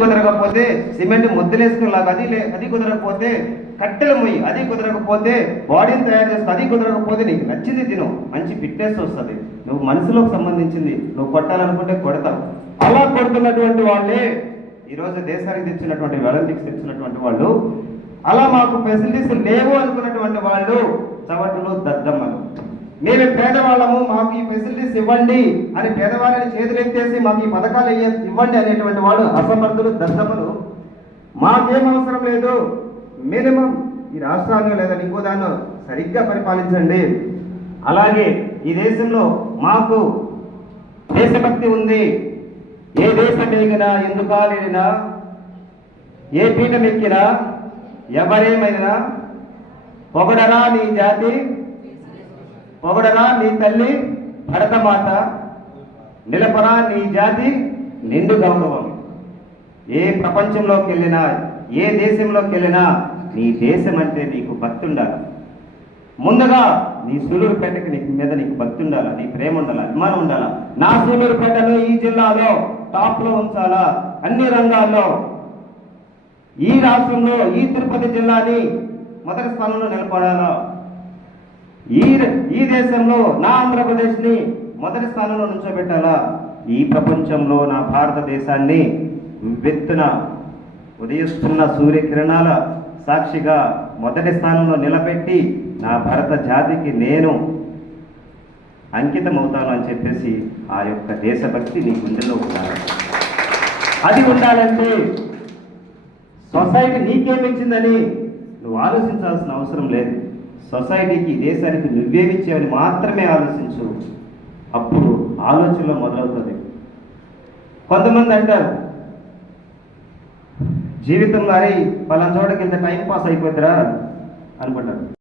కుదరకపోతే సిమెంట్ ముద్దలేసుకునేలాగా అది అది కుదరకపోతే కట్టెల మొయ్యి అది కుదరకపోతే బాడీని తయారు చేస్తే అది కుదరకపోతే నీకు నచ్చింది తిను. మంచి ఫిట్నెస్ వస్తుంది. నువ్వు మనసులోకి సంబంధించింది. నువ్వు కొట్టాలనుకుంటే కొడతావు. అలా కొడుతున్నటువంటి వాళ్ళే ఈరోజు దేశానికి తెచ్చినటువంటి ఒలింపిక్స్ తెచ్చినటువంటి వాళ్ళు. అలా మాకు ఫెసిలిటీస్ లేవు అనుకున్నటువంటి వాళ్ళు చవటలు దద్దమ్మలు. మేము పేదవాళ్ళము మాకు ఈ ఫెసిలిటీస్ ఇవ్వండి అని పేదవాళ్ళని చేతులెత్తేసి మాకు ఈ పథకాలు ఇవ్వండి అనేటువంటి వాడు అసమర్థులు దద్దమ్మలు మాకేం అవసరం లేదు. మినిమం ఈ రాష్ట్రాన్ని లేదా ఇంకో దాన్ని సరిగ్గా పరిపాలించండి. అలాగే ఈ దేశంలో మాకు దేశభక్తి ఉంది. ఏ దేశం ఎగినా ఎందుకాలినా ఏ పీఠం ఎక్కినా ఎవరేమైనా పొగడరా నీ జాతి? పొగడరా నీ తల్లి? భరతమాత నిలపరా నీ జాతి నిండు గౌరవం. ఏ ప్రపంచంలోకి వెళ్ళినా ఏ దేశంలోకి వెళ్ళినా నీ దేశం అంటే నీకు భక్తి ముందుగా నీ సూలూరుపేటకి నీకు మీద నీకు భక్తి ఉండాలా నీ ప్రేమ ఉండాలా అభిమానం ఉండాలా. నా సూలూరుపేటను ఈ జిల్లాలో టాప్లో ఉంచాలా? అన్ని రంగాల్లో. ఈ రాష్ట్రంలో ఈ తిరుపతి జిల్లాని మొదటి స్థానంలో నిలబడాలా? ఈ ఈ దేశంలో నా ఆంధ్రప్రదేశ్ని మొదటి స్థానంలో నుంచోబెట్టాలా ఈ ప్రపంచంలో నా భారతదేశాన్ని వెత్తున ఉదయిస్తున్న సూర్యకిరణాల సాక్షిగా మొదటి స్థానంలో నిలబెట్టి నా భరత జాతికి నేను అంకితం అవుతాను అని చెప్పేసి ఆ యొక్క దేశభక్తి నీ గుండెలో ఉండాలి. అది ఉండాలంటే సొసైటీ నీకేమిచ్చిందని నువ్వు ఆలోచించాల్సిన అవసరం లేదు. సొసైటీకి దేశానికి నువ్వేమిచ్చేవని మాత్రమే ఆలోచించు. అప్పుడు ఆలోచనలో మొదలవుతుంది. కొంతమంది అంటారు జీవితంలో అరే పలానా చోటకి ఇంత టైం పాస్ అయిపోద్దిరా అనుకుంటారు.